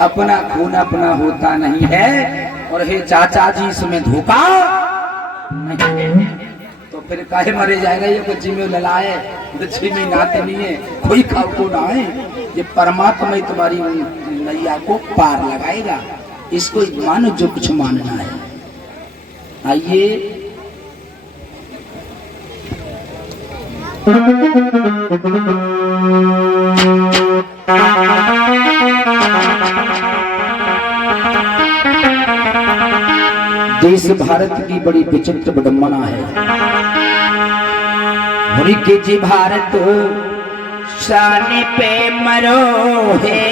अपना खून अपना होता नहीं है। और हे चाचा जी इसमें धोखा नहीं, तो फिर काहे मरे जाएगा। ये बच्ची में ललाए बच्ची में नाते नहीं है, कोई खाओ को ना है। ये परमात्मा ही तुम्हारी नैया को पार लगाएगा। इसको मानो जो कुछ मानना है। आइए देश भारत की बड़ी विचित्र विडंबना है। हरि के जी भारत शान पे मरो है,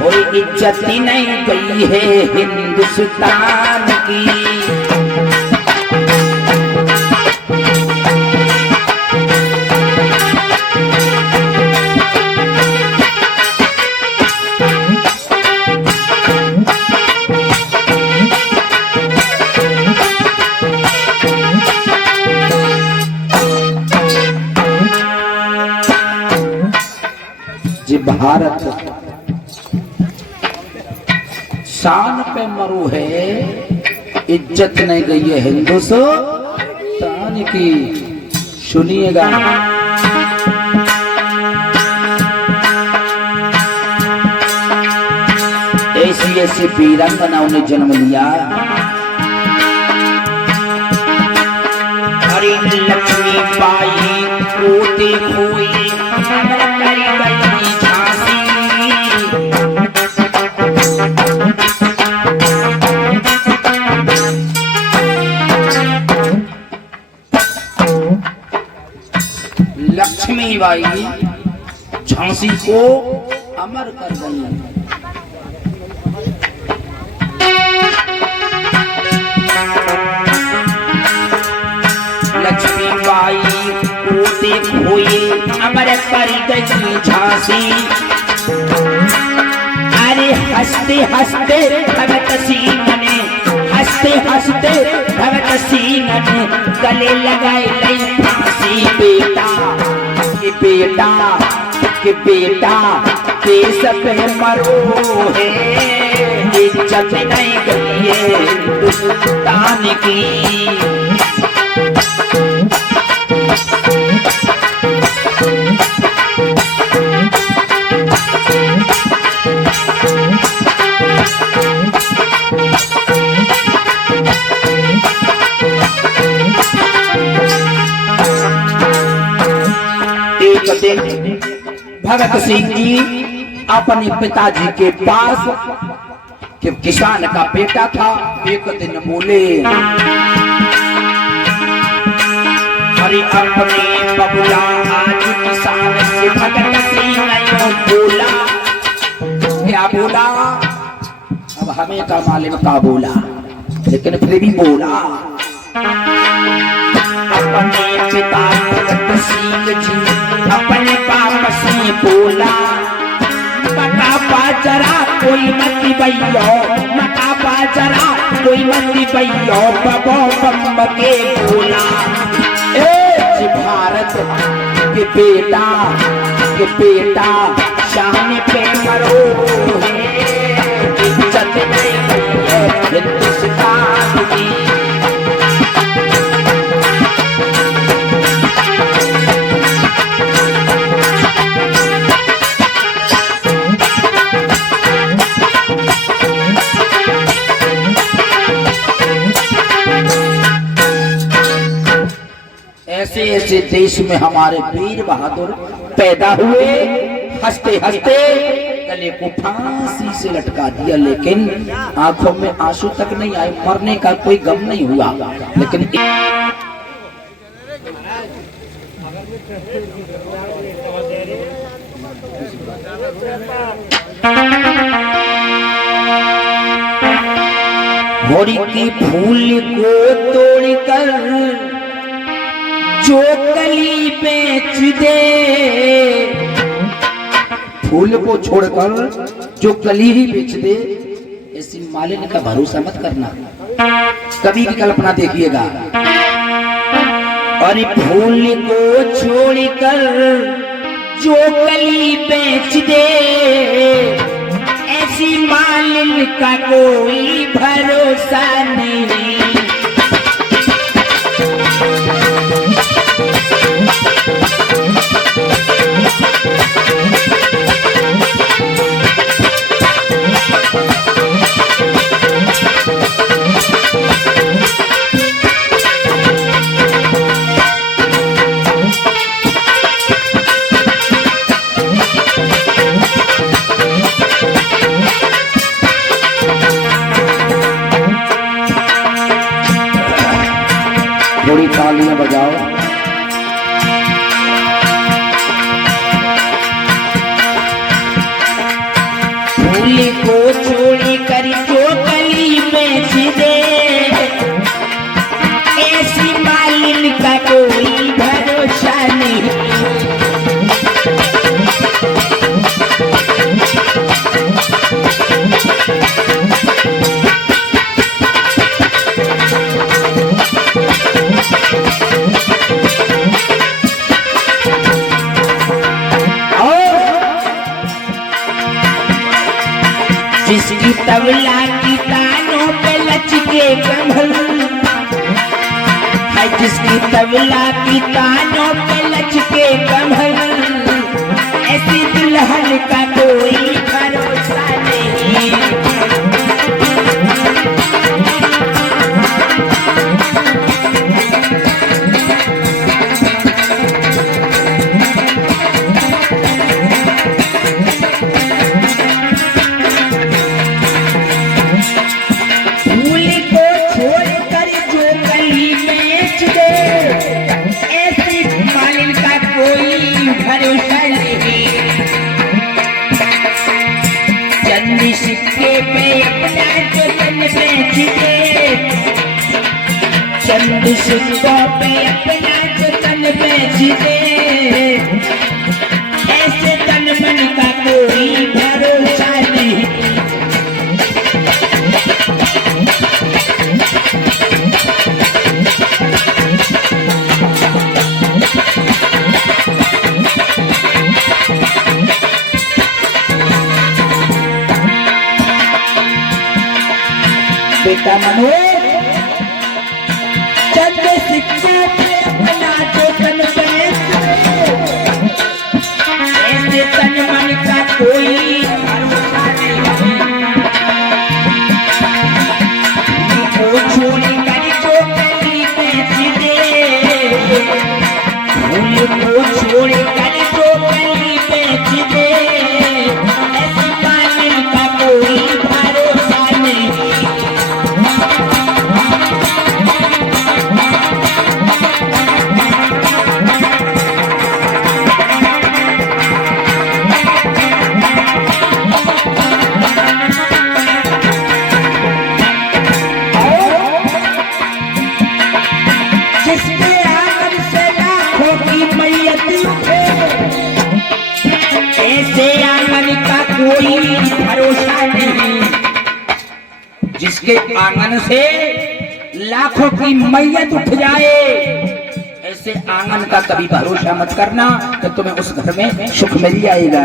कोई इज्जत नहीं गई है हिंदुस्तान की। भारत शान पे मरो है, इज्जत नहीं गई है हिंदुस्तान की। सुनिएगा ऐसी ऐसी वीरांगनाओं ने जन्म लिया। हरी लक्ष्मी बाई पोते खोई लक्ष्मीबाई झांसी को अमर कर गई। लक्ष्मीबाई पोते खोए अमर कर गई झांसी। अरे हंसते हंसते भगत सिंह ने, हंसते हंसते भगत सिंह ने गले लगाए लई फांसी। बेटा के बेटा देश पे मरो है, इज्जत नहीं गई है हिंदुस्तान की। भगत सिंह जी अपने पिताजी के पास, कि किसान का बेटा था, एक दिन बोले अरे अपने बबुला आज किसान से। भगत सिंह ने बोला, क्या बोला? अब हमें का मालूम का बोला, लेकिन फिर भी बोला। अपने पिता भगत सिंह जी अपने पाप से बोला, मका बाजरा कोई मत बैयो, मका बाजरा कोई मत बैयो, बबो बम के बोला। ए भारत के बेटा शान पे मरो है, इज्जत नहीं गई है हिंदुस्तान की। ऐसे ऐसे देश में हमारे वीर बहादुर पैदा हुए। हंसते हंसते गले को फांसी से लटका दिया, लेकिन आंखों में आंसू तक नहीं आए, मरने का कोई गम नहीं हुआ। लेकिन होरी की फूल को तोड़कर जो कली बेच दे, फूल को छोड़कर जो कली ही बेच दे, ऐसी मालिन का भरोसा मत करना। कभी की कल्पना देखिएगा। और फूल को छोड़कर जो कली बेच दे, का कोई भरोसा नहीं। थोड़ी तालियां बजाओ। फूल को छोड़ी कर जो कली बेच दे, ऐसी मालिन का कोई भरोसा नहीं। जिसकी तबला की तानों पे लचके कमल है, जिसकी तबला की तानों पे लचके कमल, ऐसी दुल्हन का कोई भरोसा नहीं। चंद सिक्के पे अपना जो तन बेच दे, चंद सिक्कों पे अपना जो तन बेच दे, ऐसे तन मन का कोई भरोसा नहीं। बेटा मनोज, चंद सिक्कों पे अपना जो तन बेच दे, ऐसे तन मन का कोई भरोसा नहीं। को छोड़ कर जो कली बेच दे, फूल को छोड़ कर जो कली बेच दे, ऐसी मालिन का कोई भरोसा नहीं। जिसके आंगन से लाखों की मैयत उठे, ऐसे आंगन का कोई भरोसा नहीं। जिसके आंगन से लाखों की मैयत उठ जाए, ऐसे आंगन का कभी भरोसा मत करना, तो तुम्हें उस घर में सुख मिल जाएगा।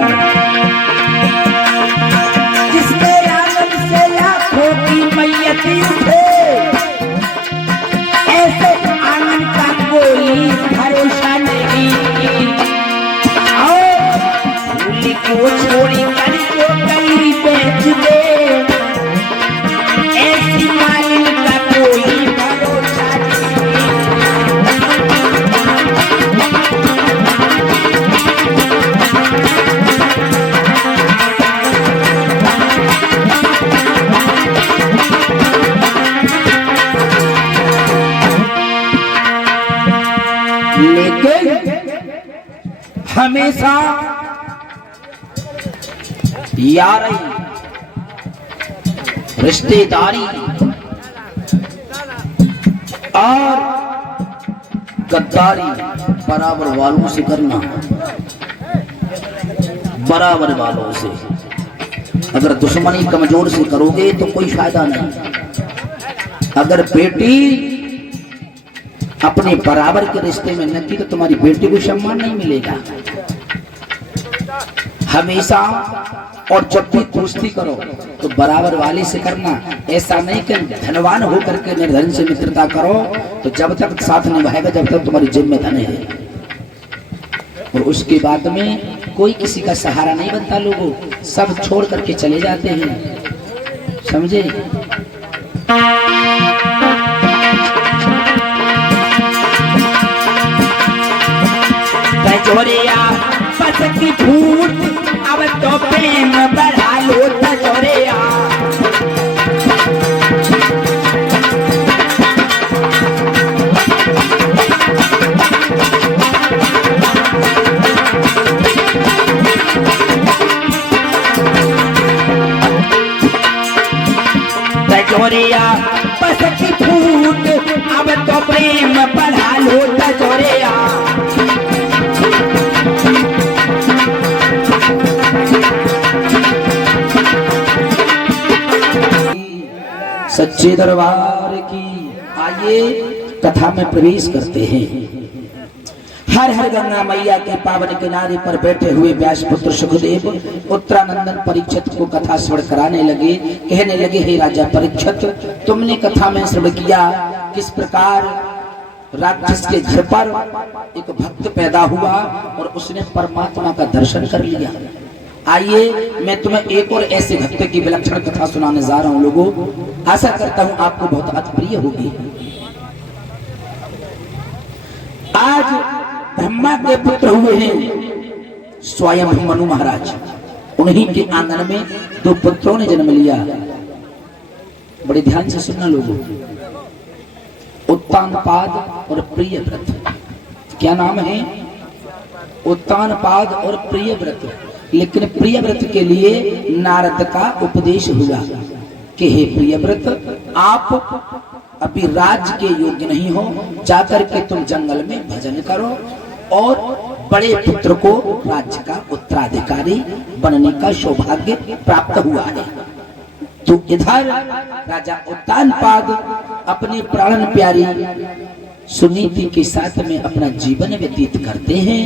जिसके आंगन से लाखों की मैयत उठे, ऐसे आंगन का कोई भरोसा नहीं। फूल को छोड़ी कर जो कली बेच दे, ऐसी मालिन का कोई भरोसा नहीं। लेकिन हमेशा यारी, रिश्तेदारी और गद्दारी बराबर वालों से करना, बराबर वालों से। अगर दुश्मनी कमजोर से करोगे तो कोई फायदा नहीं। अगर बेटी अपने बराबर के रिश्ते में न की तो तुम्हारी बेटी को सम्मान नहीं मिलेगा। हमेशा और जब भी दोस्ती करो तो बराबर वाले से करना। ऐसा नहीं कि धनवान होकर के निर्धन से मित्रता करो, तो जब तक साथ निभाएगा जब तक तुम्हारी जेब में धन है, और उसके बाद में कोई किसी का सहारा नहीं बनता। लोगों सब छोड़ करके चले जाते हैं, समझे। तजोरिया बस की फूट अब तो प्रेम बढ़ा लो तजोरिया। तजोरिया बस की फूट अब तो प्रेम बढ़ा लो तजोरिया। सच्चे दरबार की। आइए कथा में प्रवेश करते हैं। हर हर गंगा मैया के पावन किनारे पर बैठे हुए व्यास पुत्र सुखदेव उत्तरानंदन परीक्षित को कथा श्रवण कराने लगे। कहने लगे, हे राजा परीक्षित, तुमने कथा में श्रवण किया किस प्रकार राक्षस के घर पर एक भक्त पैदा हुआ और उसने परमात्मा का दर्शन कर लिया। आइए मैं तुम्हें एक और ऐसे भक्त की विलक्षण कथा सुनाने जा रहा हूं। लोगों, आशा करता हूं आपको बहुत अतिप्रिय होगी। आज ब्रह्मा के पुत्र हुए हैं स्वयं मनु महाराज। उन्हीं के आंगन में दो पुत्रों ने जन्म लिया। बड़े ध्यान से सुनना लोगों, उत्तानपाद और प्रियव्रत। क्या नाम है? उत्तानपाद और प्रियव्रत। लेकिन प्रियव्रत के लिए नारद का उपदेश हुआ कि हे प्रियव्रत, आप अभी राज्य के योग्य नहीं हो, जाकर के तुम जंगल में भजन करो और बड़े पुत्र को राज्य का उत्तराधिकारी बनने का सौभाग्य प्राप्त हुआ है। तो इधर राजा उत्तानपाद अपनी प्राण प्यारी सुनीति के साथ में अपना जीवन व्यतीत करते हैं।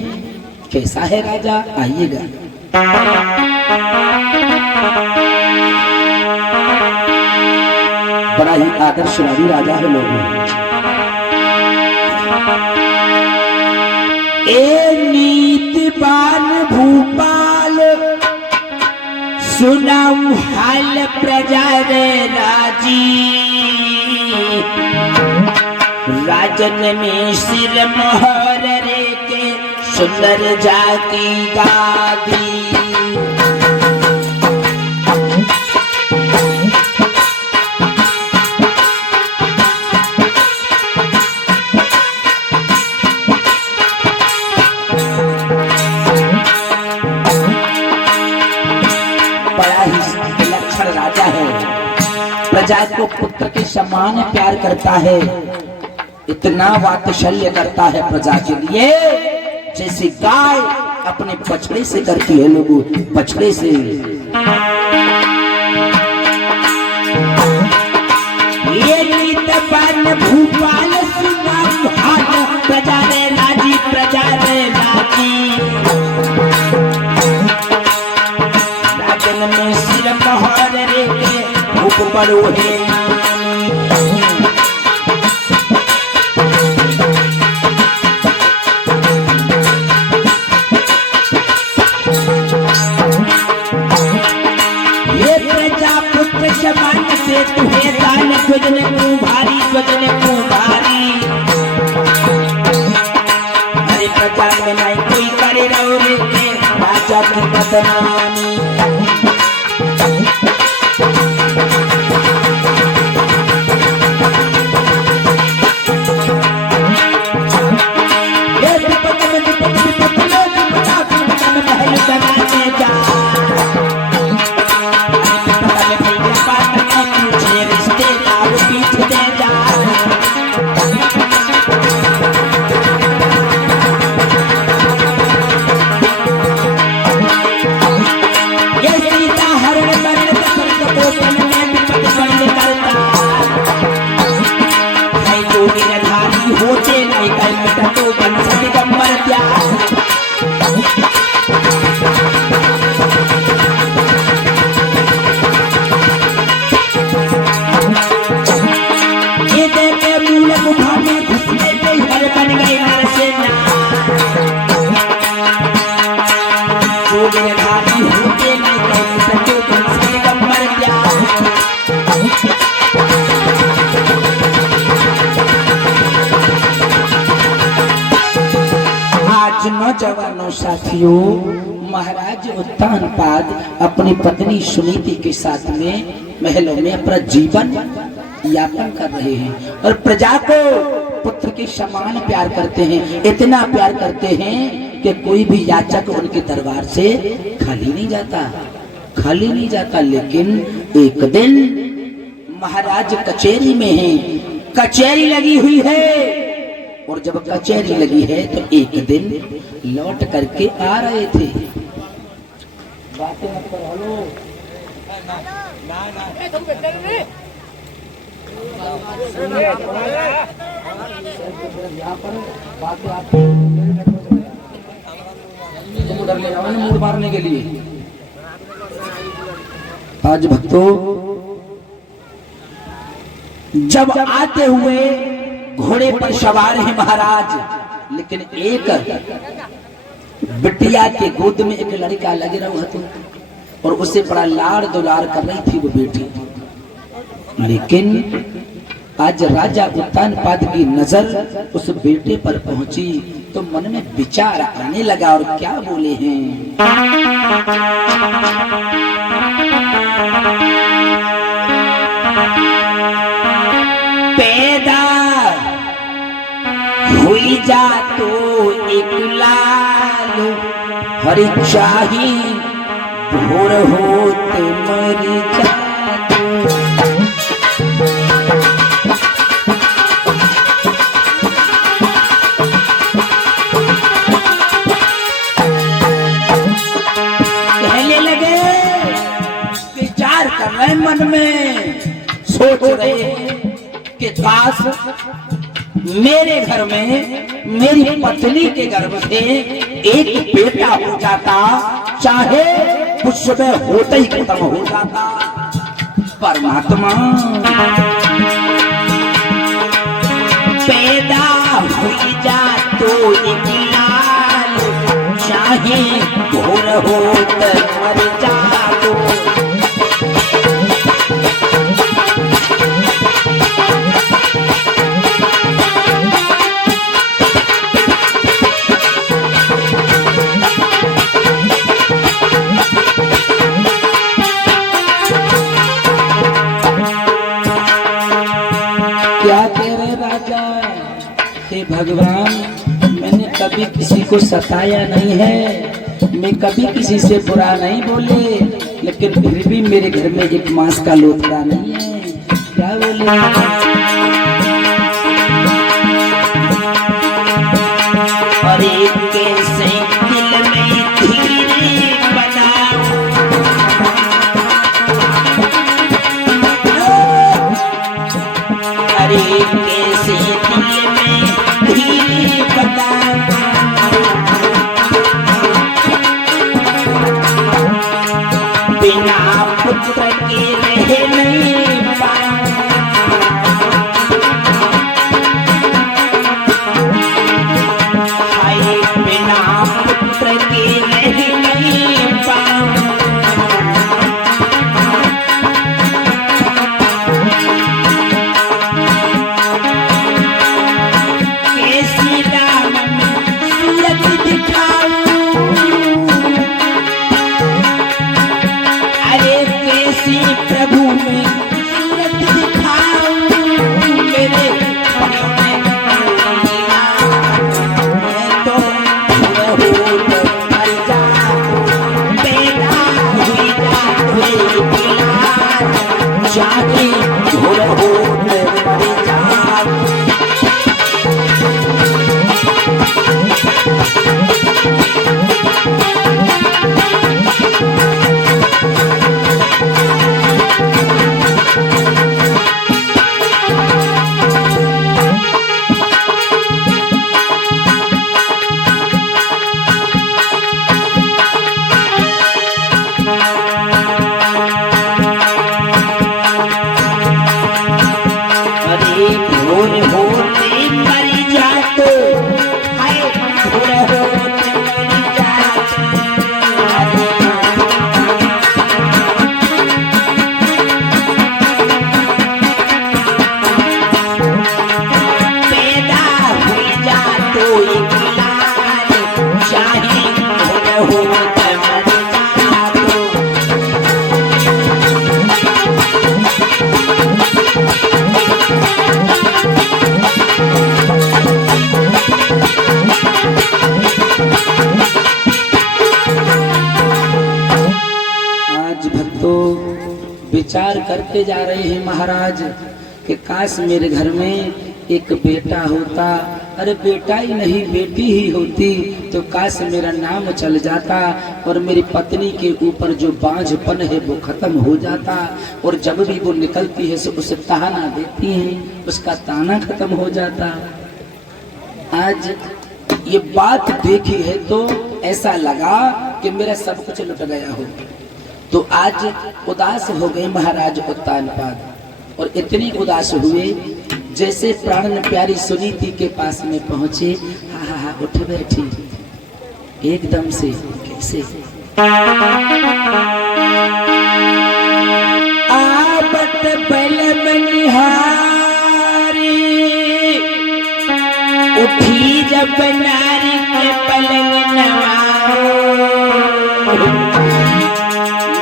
कैसा है राजा? आइएगा। बड़ा ही आदर्शवादी राजा है लोगों। ए नीतिवान भूपाल सुनाऊं हाल प्रजा रे राजी। राजन में सिर मोहर रे के सुंदर जाती गादी। प्रजा को पुत्र के समान प्यार करता है, इतना वात्सल्य करता है प्रजा के लिए जैसे गाय अपने बछड़े से करती है। लोगों, बछड़े से। ये नीतिवान भूपाल सुनाऊं हाल प्रजा रे राजी, प्रजा रे राजी। राजन में सिर मोहर रे भूप बड़ो है। ये प्रजा पुत्र समान से तुहे दान तुझने को भारी, तुझने को भारी। अरे प्रजा में नहीं कोई करे रहो रे राजा की बदनामी। ये साथियों, महाराज उत्तानपाद अपनी पत्नी सुनीति के साथ में महलों में अपना जीवन यापन कर रहे हैं और प्रजा को पुत्र के समान प्यार करते हैं। इतना प्यार करते हैं कि कोई भी याचक उनके दरबार से खाली नहीं जाता। लेकिन एक दिन महाराज कचहरी में हैं, कचहरी लगी हुई है, और जब कचहरी लगी है तो एक दिन लौट करके आ रहे थे। बातें मत करो, हेलो यहाँ पर बातें आप तुम उधर ले जाओ ना मूड मारने के लिए। आज भक्तों, जब आते हुए घोड़े पर सवार है महाराज, लेकिन एक बिटिया के गोद में एक लड़का लगे रहा था और उसे बड़ा लाड़ दुलार कर रही थी वो बेटी। लेकिन आज राजा उत्तानपाद की नजर उस बेटे पर पहुंची तो मन में विचार आने लगा और क्या बोले हैं। पैदा हुई जा तो एक लाल, हरि चाही भोर होत मर जा। कहने लगे, विचार कर रहे मन में, सोच रहे कि काश मेरे घर में मेरी पत्नी के गर्भ से एक बेटा हो जाता, चाहे कुछ समय होते ही खत्म हो जाता। परमात्मा पैदा हुई जा तो एक लाल, चाहे घोर होत मर जाओ। क्या कह रहे राजा? हे भगवान, मैंने कभी किसी को सताया नहीं है, मैं कभी किसी से बुरा नहीं बोले, लेकिन फिर भी मेरे घर में एक मांस का लोथड़ा नहीं है। क्या बोले? अरे कैसे दिल में धीरे बनाओ, अरे कैसे दिल में धीरे बनाओ। बिना पुत्र के रह नहीं पाऊं, बिना पुत्र के रह नहीं पाऊं। कैसी राम सूरत दिखाऊं, अरे कैसी प्रभु में सूरत दिखाऊं। मेरे मनों में चाहे घोर होत मर जाओ। विचार करते जा रहे हैं महाराज कि काश मेरे घर में एक बेटा होता, अरे बेटा ही नहीं बेटी ही होती तो काश मेरा नाम चल जाता और मेरी पत्नी के ऊपर जो बांझपन है वो खत्म हो जाता, और जब भी वो निकलती है तो उसे ताना देती है, उसका ताना खत्म हो जाता। आज ये बात देखी है तो ऐसा लगा कि मेरा सब कुछ लुट गया हो। तो आज उदास हो गए महाराज उत्तानपाद, और इतनी उदास हुए जैसे प्राण प्यारी सुनीति के पास में पहुंचे। हा उठ बैठी एकदम से, कैसे आबत बल बनिहारी उठी जब नारी के पलंग नवाओ,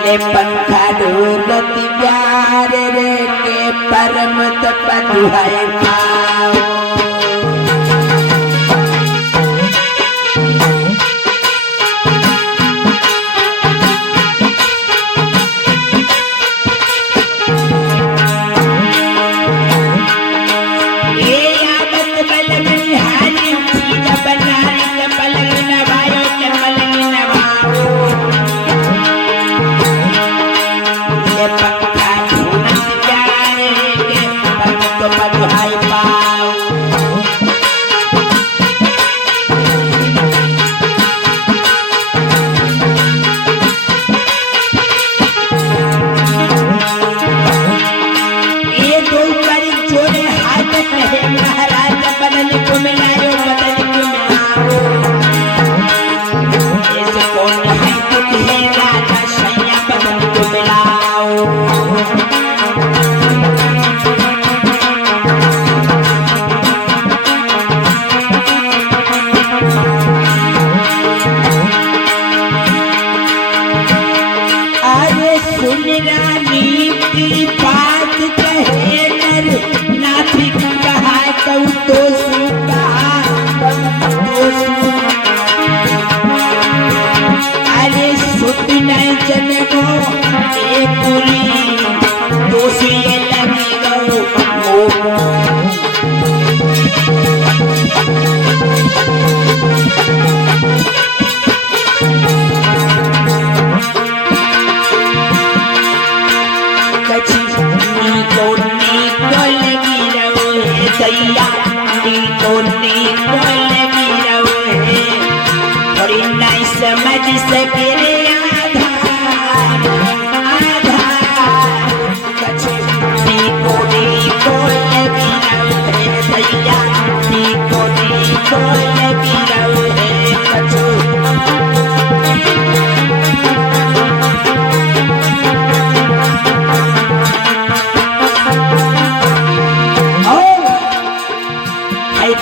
ले पंखा डोलती प्यार रे के परम तपदुहाई पाओ।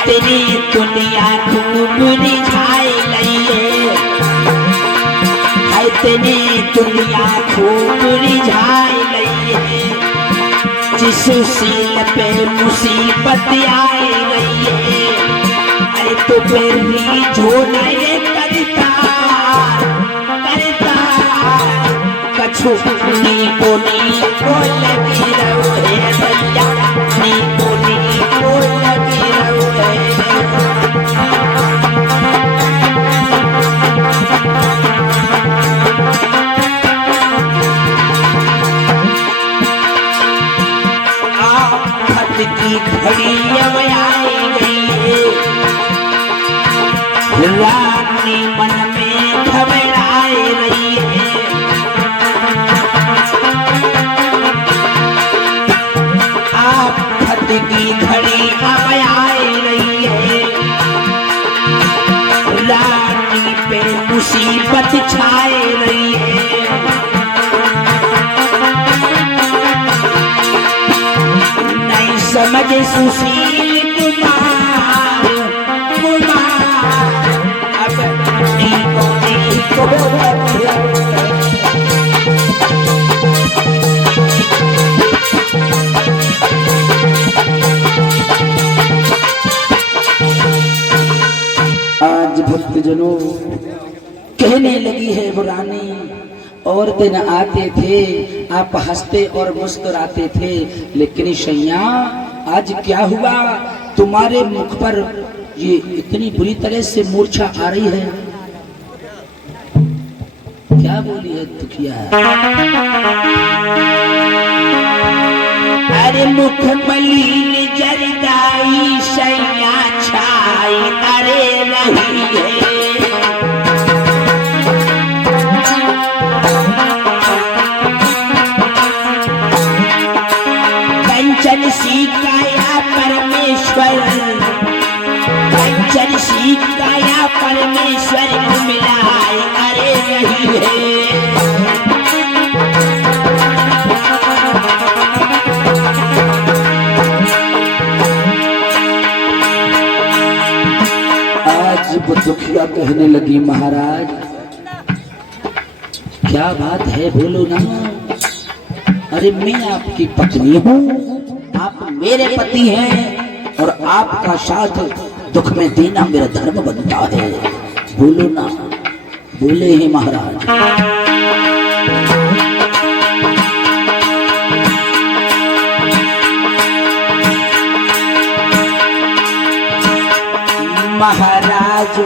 तेरी दुनिया खूब रिझाई लइए, हाय तेरी दुनिया खूब रिझाई लइए, जिस सील पे मुसीबत आई गई है, अरे तो फिर झोना ये करता करता कछु नी को लगी रहे भैया, नी को लगी की घड़ी अब आई गई है, रानी मन में घबराए रही है, आफत की घड़ी अब आई रही है, रानी पे मुसीबत छाए रही है। समझ सुशील कुमार अब आज भक्तजनों कहने लगी है वो रानी, और दिन आते थे आप हंसते और मुस्कुराते थे, लेकिन सैया आज क्या हुआ, तुम्हारे मुख पर ये इतनी बुरी तरह से मूर्छा आ रही है, क्या बोली है दुखिया? अरे मुख मलिन जरदाई सैया छाई अरे रही है। कंचन सी काया परमेश्वर, कंचन सी काया परमेश्वर मिलाए अरे रही है। वो दुखिया कहने लगी, महाराज क्या बात है, बोलो ना। अरे मैं आपकी पत्नी हूँ, आप मेरे पति हैं, और आपका साथ दुख में देना मेरा धर्म बनता है, बोलो ना। बोले हैं महाराज, महाराज